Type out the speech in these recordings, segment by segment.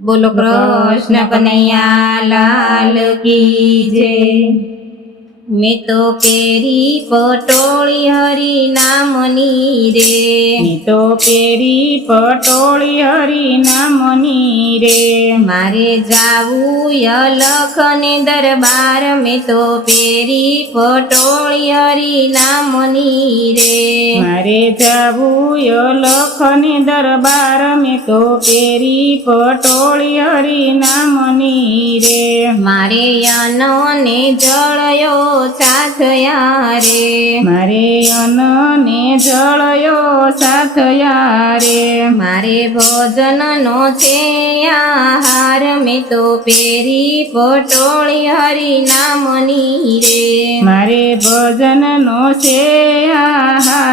બોલો કૃષ્ણ કનૈયા લાલ કી જય. મેં તો કેરી પટોળી હરી નામની રે. મેં તો પેરી પટોળી હરી નામની રે. મારે જાવું યલખને દરબાર. મેં તો પેરી પટોળી હરી નામની રે. મારે જાવું લખની દરબાર મેં તો પેરી પટોળી હરી નામની રે. મારે યનો ને જળયો સાથયા રે. મારે અનને જળયો સાથયા રે. મારે ભોજન નો છે આહાર મેં તો પેરી પટોળી હરી નામની રે. મારે ભજન નો છે આહાર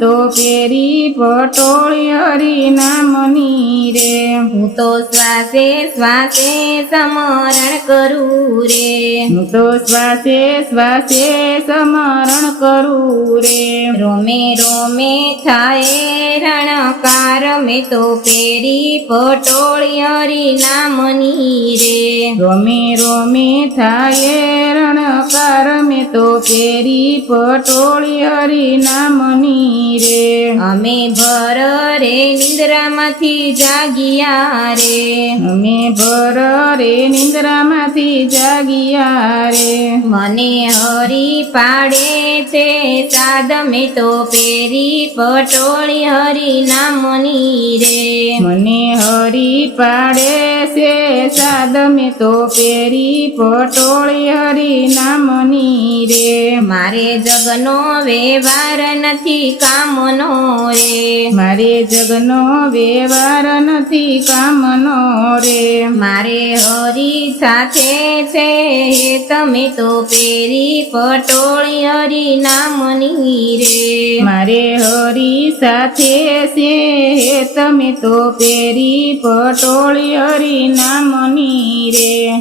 તો પેરી પટોળી હરી નામની રે. હું તો શ્વાસે શ્વાસે સમરણ કરું રે. હું તો શ્વાસે શ્વાસે સમરણ કરું રે. રોમે રોમે થાય રણકાર મેં તો પેરી પટોળી હરી નામની રે. રોમે રોમે થાય રણકાર તો પેરી પટોળી હરી નામની રે. અમે ભર રે નિંદ્રામાંથી જાગિયા રે. અમે ભર રે નિંદ્રામાંથી જાગિયા રે. મને હરી પાડે છે સાદ મે તો પેરી પટોળી હરી નામની રે. મને હરી પાડે છે સાદ મે તો પેરી પટોળી હરી નામની રે મારે જગનો વ્યવહાર નથી કામનો રે. મારે જગનો વ્યવહાર નથી કામનો રે. મારે હરી સાથે છે તમે તો પેરી પટોળી હરી નામની રે. મારે હરી સાથે છે તમે તો પેરી પટોળી હરી નામની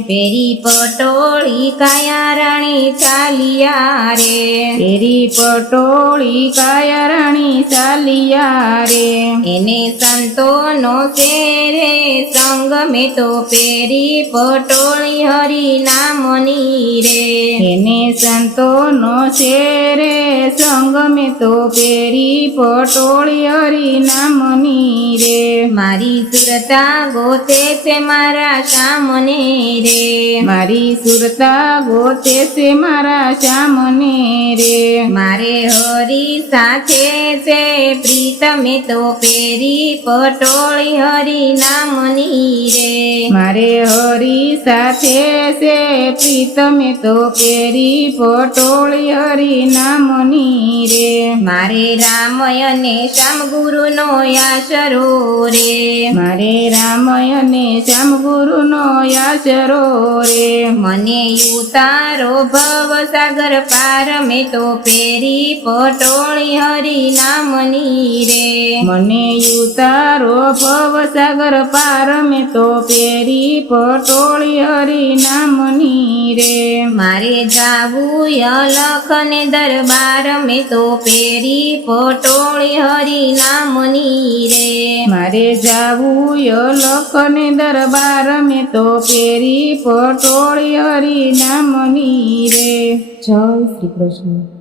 પેરી પટોળી કાયા રાણી ચાલિયા રે. પેરી પટોળી કાયરાણી ચાલિયા રે. એને સંતોનો શેરે સંગ મેં તો પેરી પટોળી હરી નામની રે. એને સંતોનો શેરે સંગ મેં તો પેરી પટોળી હરી નામની રે. મારી સુરતા ગોતે છે મારા સામને રે. મારી સુરતા ગોતે છે મારા શ્યામને રે. મારે હરી સાથે છે પ્રીતમે તો પેરી પટોળી હરી નામની રે. મારે હરી સાથે છે પ્રીતમે તો પેરી પટોળી હરી નામની રે. મારે રામયને શ્યામ ગુરુનો આશરો રે. મારે રામયને શ્યામ ગુરુનો યાચરો રે મને ઉતારો ભવ સાગર પાર મેં તો પેરી પટોળી હરી નામની રે મને ઉતારો ભવ સાગર પાર મેં તો પેરી પટોળી હરી નામની રે મારે જાવું અલખ ને દરબાર મેં તો પેરી પટોળી હરી નામની રે મારે જાવું અલખ ને દરબાર મેં તો પેરી પટોળી હરી નામની રે. જય શ્રી કૃષ્ણ.